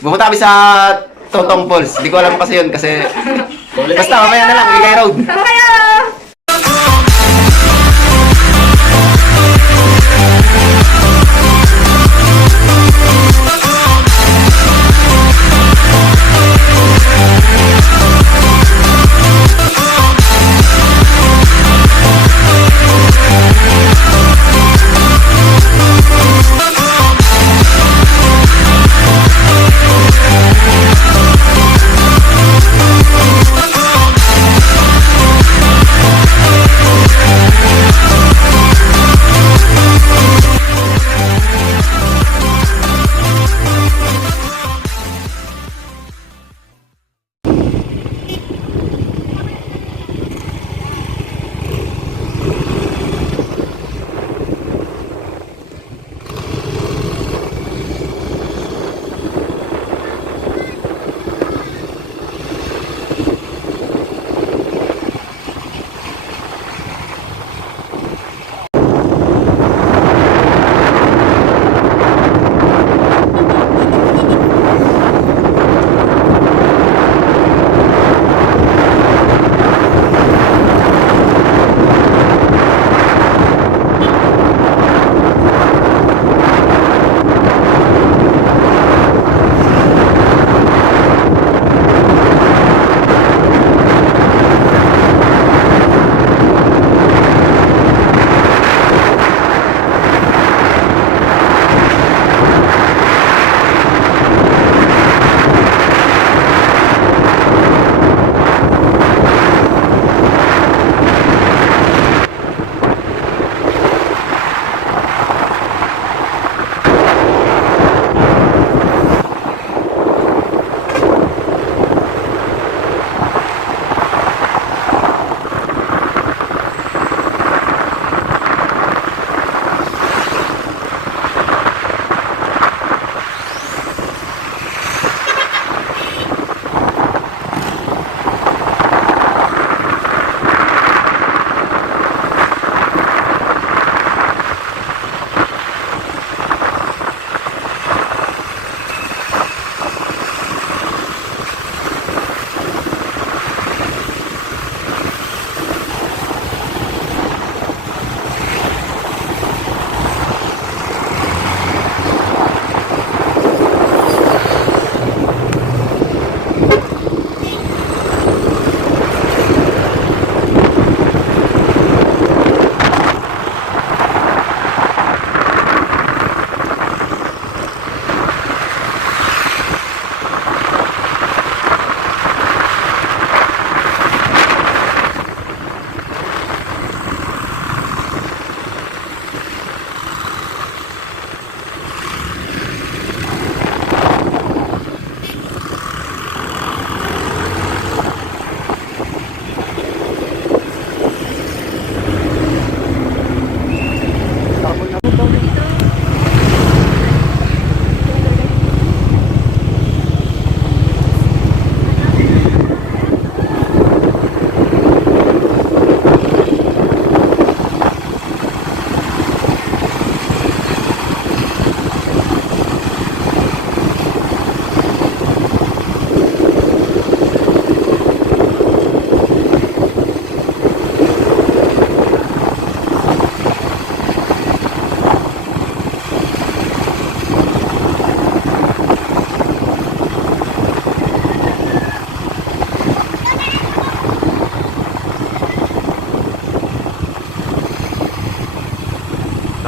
Pupunta kami sa Totong Falls. Hindi ko alam kasi yun kasi... Basta mamaya na lang, Igay Road. Kaya!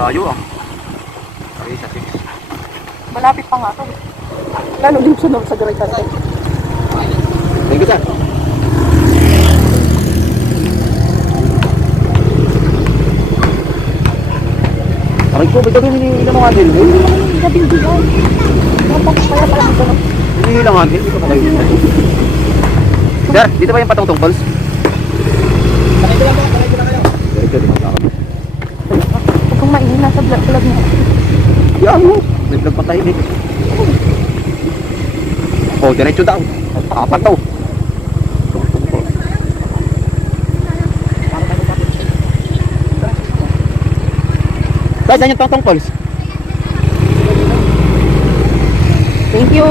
Layo ah. Okay, sa 6. Malapit pa nga to. Lalo din sunod sa Garay Carte. Thank you, sir. Aray ko, ba't kami hinihilang mga din? Gabing diyan. Napakasaya pala dito. Hinihilang mga din? Hindi ko pa kayo. Sir, dito ba yung Patungtong Falls? Pakito lang po, pakito na kayo. Ito, di magkakaroon. Huwag kang maingin, nasa vlog mo. Yan mo. Nag-vlog pa tayo dito. Oh, diretso daw. Apat to. Guys, saan yung Tongtong Falls? Thank you.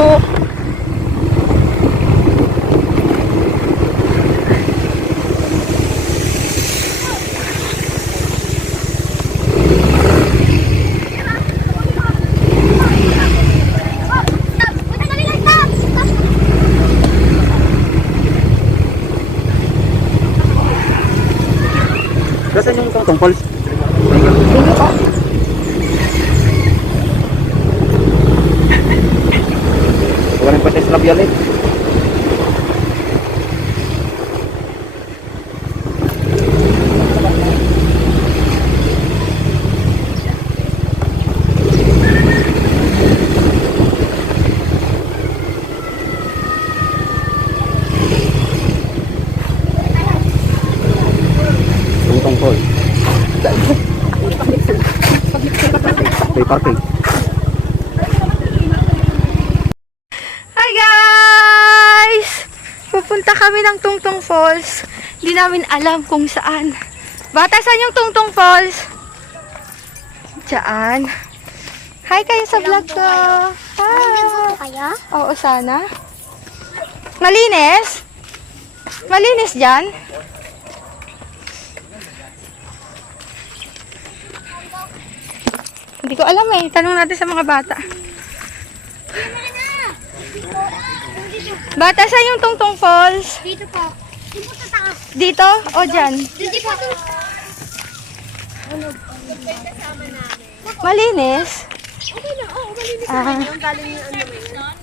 Kasi yung Tungtong Falls. Hindi pa. Wala rin pa sa labial eh. Tungtong Falls. May parking. Hi guys! Pupunta kami ng Tungtong Falls. Hindi namin alam kung saan. Bata, saan yung Tungtong Falls? Diyan. Hi kayo sa vlog ko. Hi. Kaya? Oo, sana. Malinis? Malinis dyan? Hindi ko alam eh. Tanong natin sa mga bata. Bata, saan yung Tungtong Falls? Dito po. Dito po sa taas. Dito o dyan? Dito po. Malinis? Okay na. Oo, malinis Ah, yung galing yung ano may yun.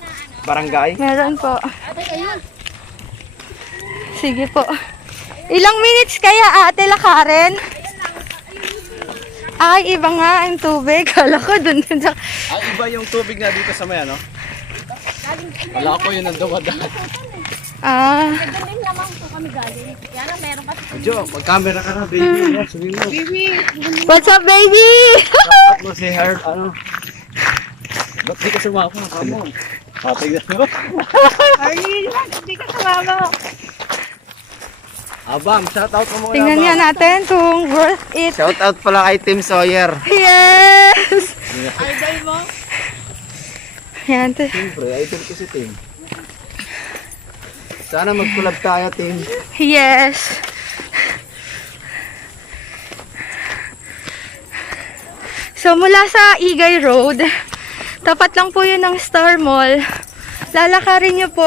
Barangay. meron po. Ayun. Sige po. Ilang minutes kaya ate lakarin? Ay, iba nga ang tubig. Kala ko dun sa... Ang iba yung tubig na dito sa may ano? Wala ko yun ang dumadaan. Ah, Galing lamang po kami galing. Kaya lang meron kasi. Jo, mag-camera ka na, baby. Sabihin mo. what's up baby? At mo si Harold, ano? Ba't di ka sumama? Come on. Tignan mo. Arlene, hindi ka sumama. Abam, shout out mo muna. Tingnan nga natin kung worth it. Shout out pala kay Team Sawyer. Yes! Yan. Siyempre, idol ko si Tim. Sana mag-collab tayo, Tim. Yes. So, mula sa Igay Road, tapat lang po yun ng Star Mall. Lalakarin nyo po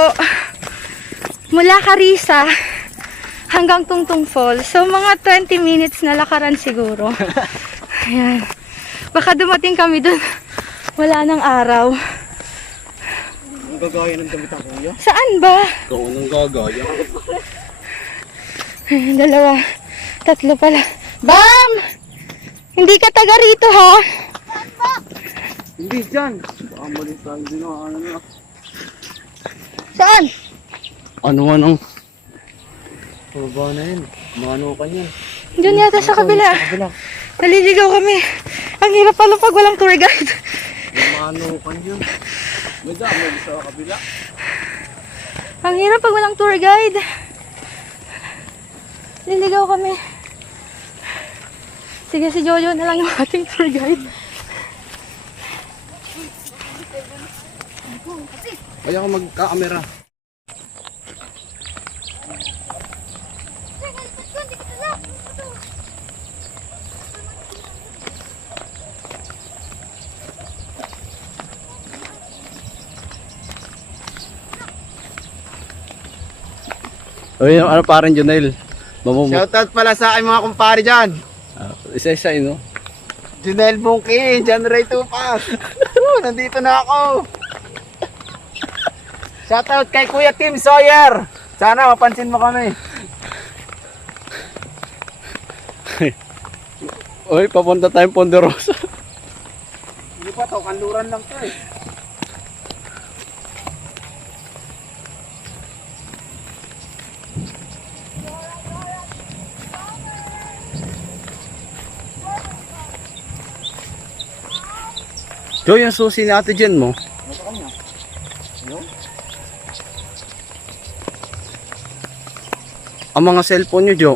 mula Carissa hanggang Tungtong Falls. So, mga 20 minutes na lakaran siguro. Ayan. Baka dumating kami dun. Wala nang araw. Ang gagaya ng damit ang kuya. Saan ba? Ikaw anong gagaya? Dalawa. Tatlo pala. Bam! Hindi ka taga rito, ha? Hindi dyan. Baka mali tayo din ano na. Saan? Ano? Baba na yun. Mano ka niyan. Diyan yata sa kabila. Kabila. Naliligaw kami. Ang hirap pala pag walang tour guide. Mano ka niyan. May dami sa kabila. Ang hirap pag walang tour guide. Naliligaw kami. Sige, si Jojo na lang yung ating tour guide. Kaya ako magka-camera. Oy, ano parang Junel? Shout out pala sa aking mga kumpare dyan. Isa-isa no? Junel Bungkin, John Ray Tupas. Nandito na ako. Shout out kay Kuya Tim Sawyer. Sana mapansin mo kami. Oy, papunta tayong Ponderosa. Hindi pa to, kanluran lang to eh. Jo, yung susi ni Ate Jen mo. Ang mga cellphone nyo, Jo.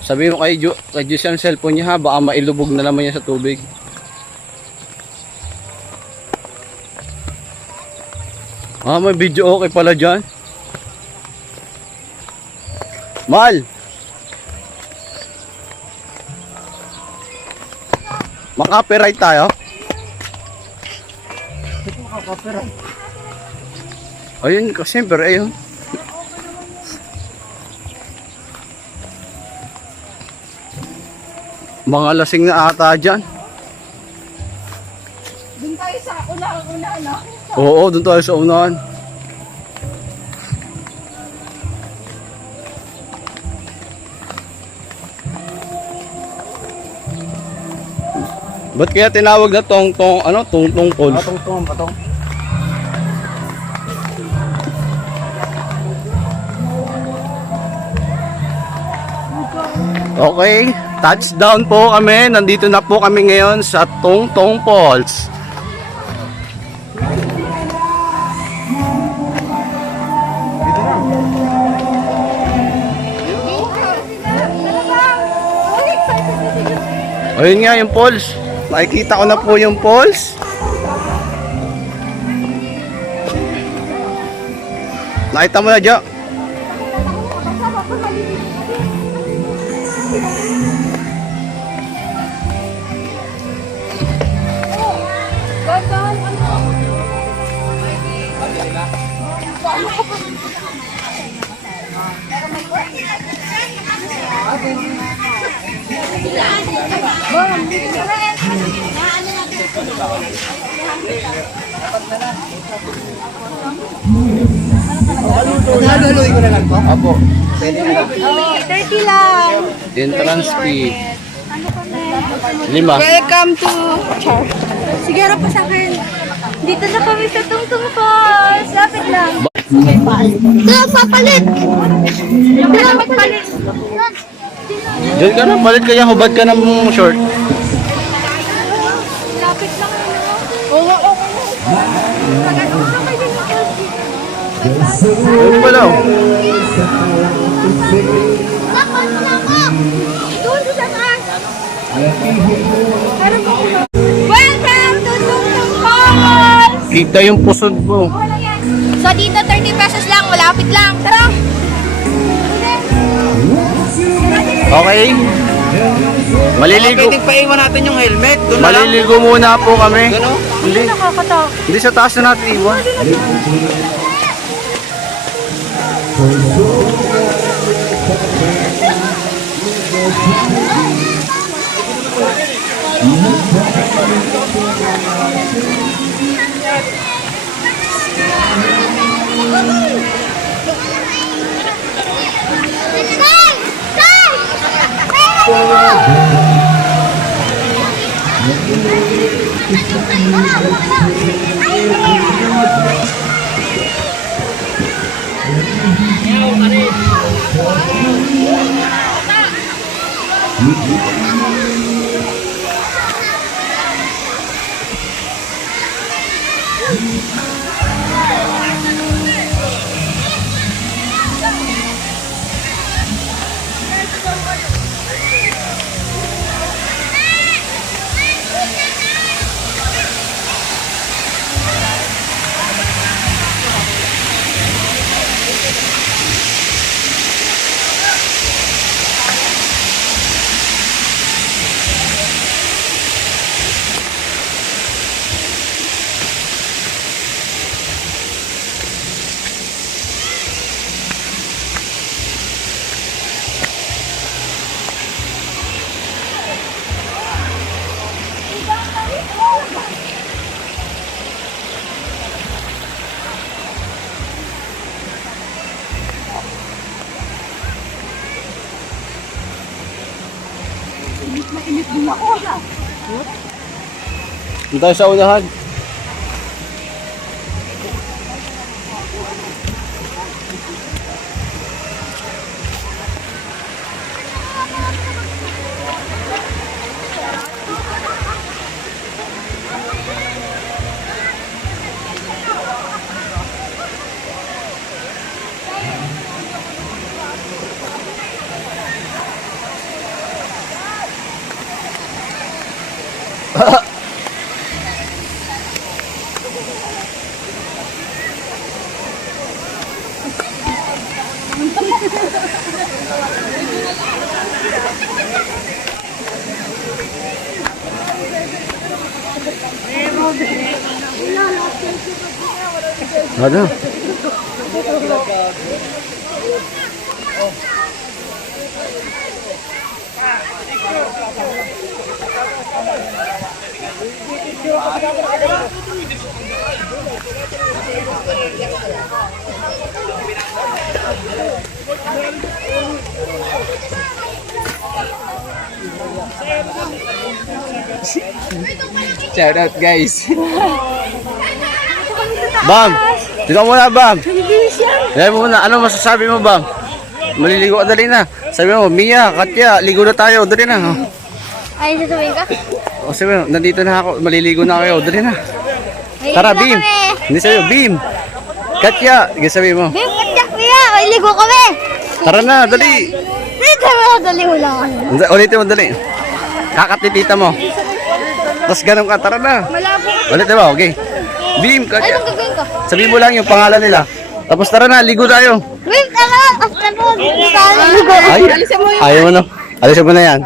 Sabi mo kay Jo yung cellphone niya ha, baka mailubog na naman niya sa tubig. Ah, may video okay pala dyan. Mal! Maka-copyright tayo? Ayun, siyempre, ayun. Mga lasing na ata dyan. Doon tayo sa una, no? Oo, doon tayo sa unahan. Ba't kaya tinawag na tong-tong, ano, tong-tong falls? Patong. Okay, touchdown po kami. Nandito na po kami ngayon sa Tongtong Falls. Ayun nga yung falls. Nakikita ko na po yung falls. Nakita mo na, Jo? Naluloy ko na lang po. Apo. Pwede na lang. 30 lang. Entrance fee. 5. Welcome to Char. Sige, harap pa sa akin. Dito na kami sa Tungtung Falls. Lapit lang. Kaya papalit. Kaya magpalit. Diyan ka na, palit kaya hubad ka ng short. Lapit lang. Oo, oo. Ayun pala. Oh. Doon sa taas. Welcome to Tungtung Falls. Kita yung pusod mo. So dito 30 pesos lang, malapit lang. Tara. Okay. Maliligo. Pwedeng paiwan natin yung helmet. Doon na lang. Maliligo muna po kami. Gano? Hindi. Nakakatakot. Hindi sa taas na natin iwan. Doon tayo sa unahan. Ano? Shout out guys. Bam! Dito muna, Bam! Dito muna, ano masasabi mo, Bam? Maliligo ka, dali na. Sabi mo, Mia, Katya, ligo na tayo, dali na. Ay, sasabihin ka? O sabi mo, nandito na ako, maliligo na kayo, dali na. Ay, Tara, ligo Bim! kami. Hindi sa'yo, Bim! Katya, sabi mo. Bim, katyak kuya. Ay, ligo kami. Tara na, dali! Dito mo, dali mo lang. Ulitin mo, dali. Kakatitita mo. Tapos ganun ka, tara na. Malabo. Ulitin mo, okay. Bim, Ay, Katya. anong gagawin ko? Sabihin mo lang yung pangalan nila. Tapos tara na, ligo tayo. Bim, tama. After mo, saan ligo? Ay, ayaw mo na. Alisin mo na yan.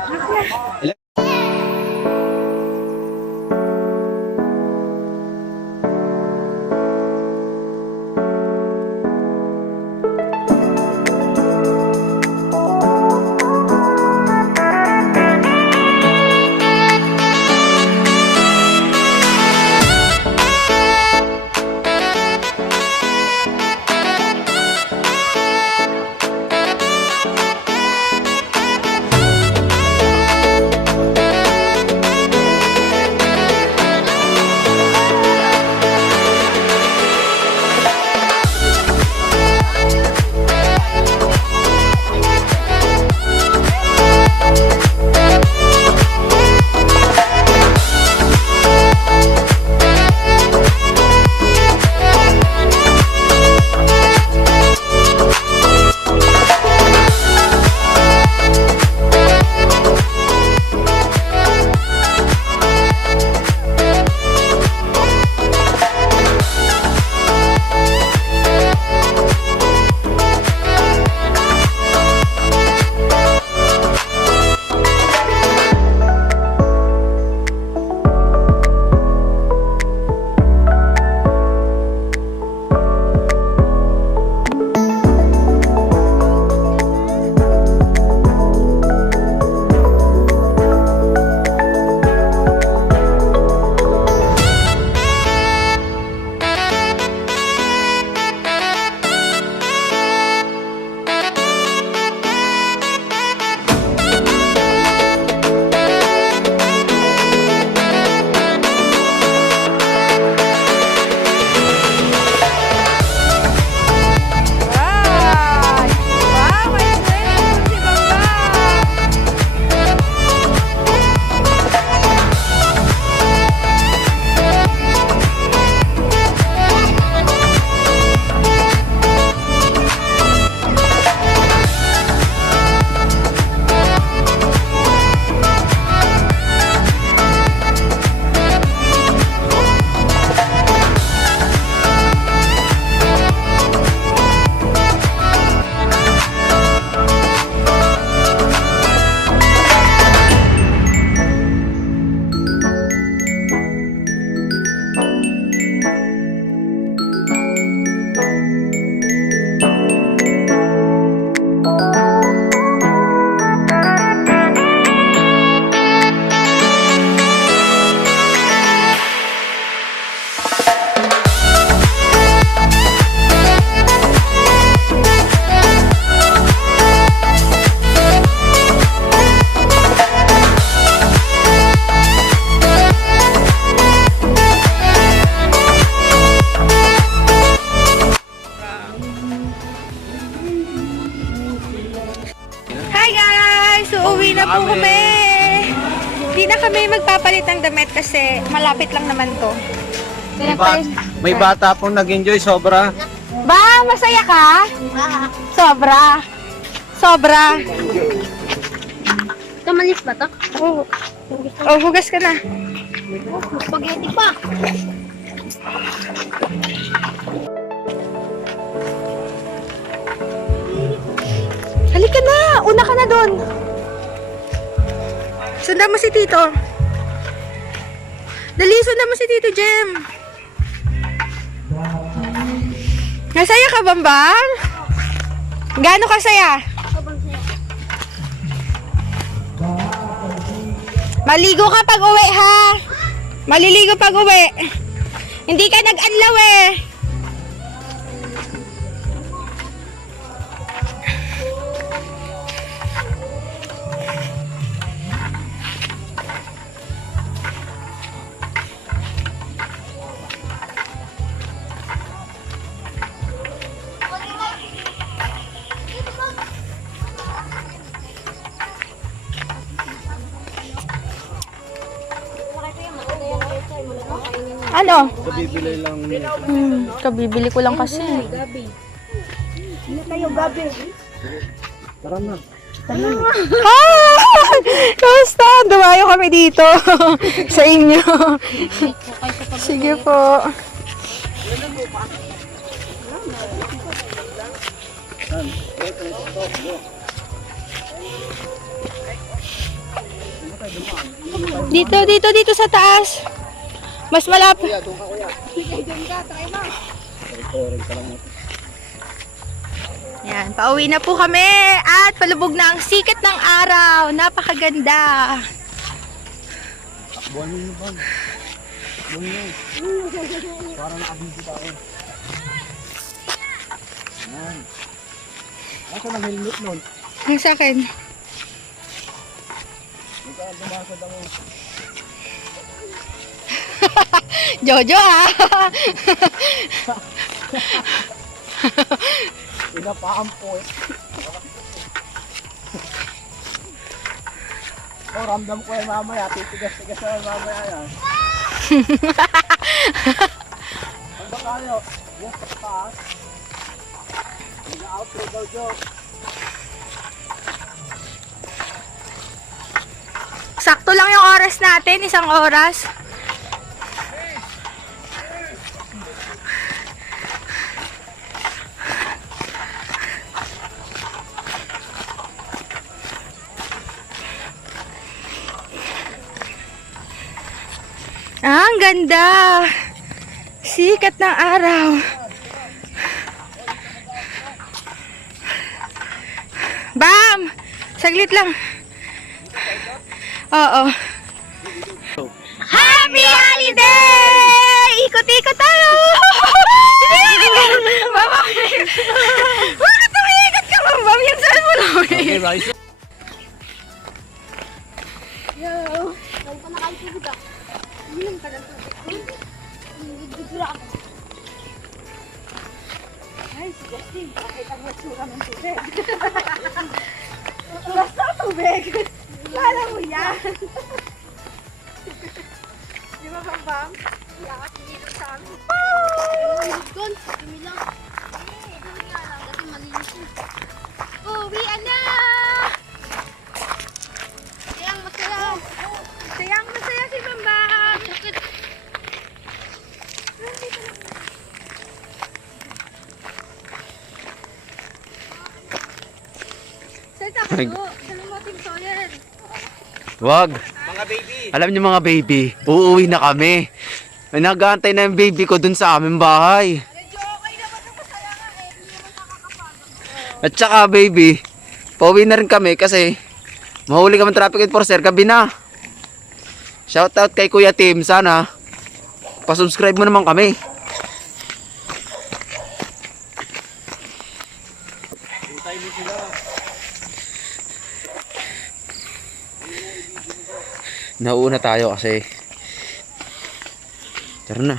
Uuwi na po kami. Hindi na kami magpapalit ng damit kasi malapit lang naman to. May bata pong nag-enjoy sobra. Ba, masaya ka? Sobra. Sobra. Kamalis ba to? Oh, oh hugas ka na. Spaghetti pa. Halika na! Una ka na doon. Sundan mo si Tito. Dali, sundan mo si Tito Jem. Nasaya ka, Bambang? Gaano ka saya? Maligo ka pag uwi, ha? Maliligo pag uwi. Hindi ka nag-anlaw eh. Ano? Kabibili lang. Kabibili ko lang kasi. Tara na. Kamusta? Dumayo kami dito sa inyo. Sige po. Dito sa taas. Mas malapit. Yan, pauwi na po kami at palubog na ang sikat ng araw. Napakaganda. Buwan nyo ba? Buwan nyo. Para nakabisi tayo. Yan. Asa na helmet nun? Ang sa akin. Ito ang dumasad ako. Jojo ah. Pinapampo eh. Oh, ramdam ko yan mamaya. Titigas-tigas na yan mamaya yan. Ano ba tayo? Yes, sa taas. Mag-outro daw, Joe. Sakto lang yung oras natin, 1 oras. Ah, ang ganda. Sikat ng araw. Bam! Saglit lang. Oo. Happy holiday! Ikot-ikot tayo! Mama, bakit tumiikot ka, Mama? Yung cellphone mo. Okay, Rise. Basta tubig. Lala mo yan. Di ba, Bam? Yakas dito sa amin. Doon, kami lang. Eh, doon nga lang kasi malinis yun. Uwian na! Kayang masaya. Sayang masaya si Bam. Sakit. Saan tayo? Saan mo Team Sawyer? Wag. Mga baby. Alam niyo mga baby, uuwi na kami. May nag-aantay na yung baby ko dun sa aming bahay. At saka baby, pauwi na rin kami kasi mahuli kami traffic enforcer gabi na. Shoutout kay Kuya Tim, sana pa-subscribe mo naman kami. Nauuna tayo kasi. Tara na.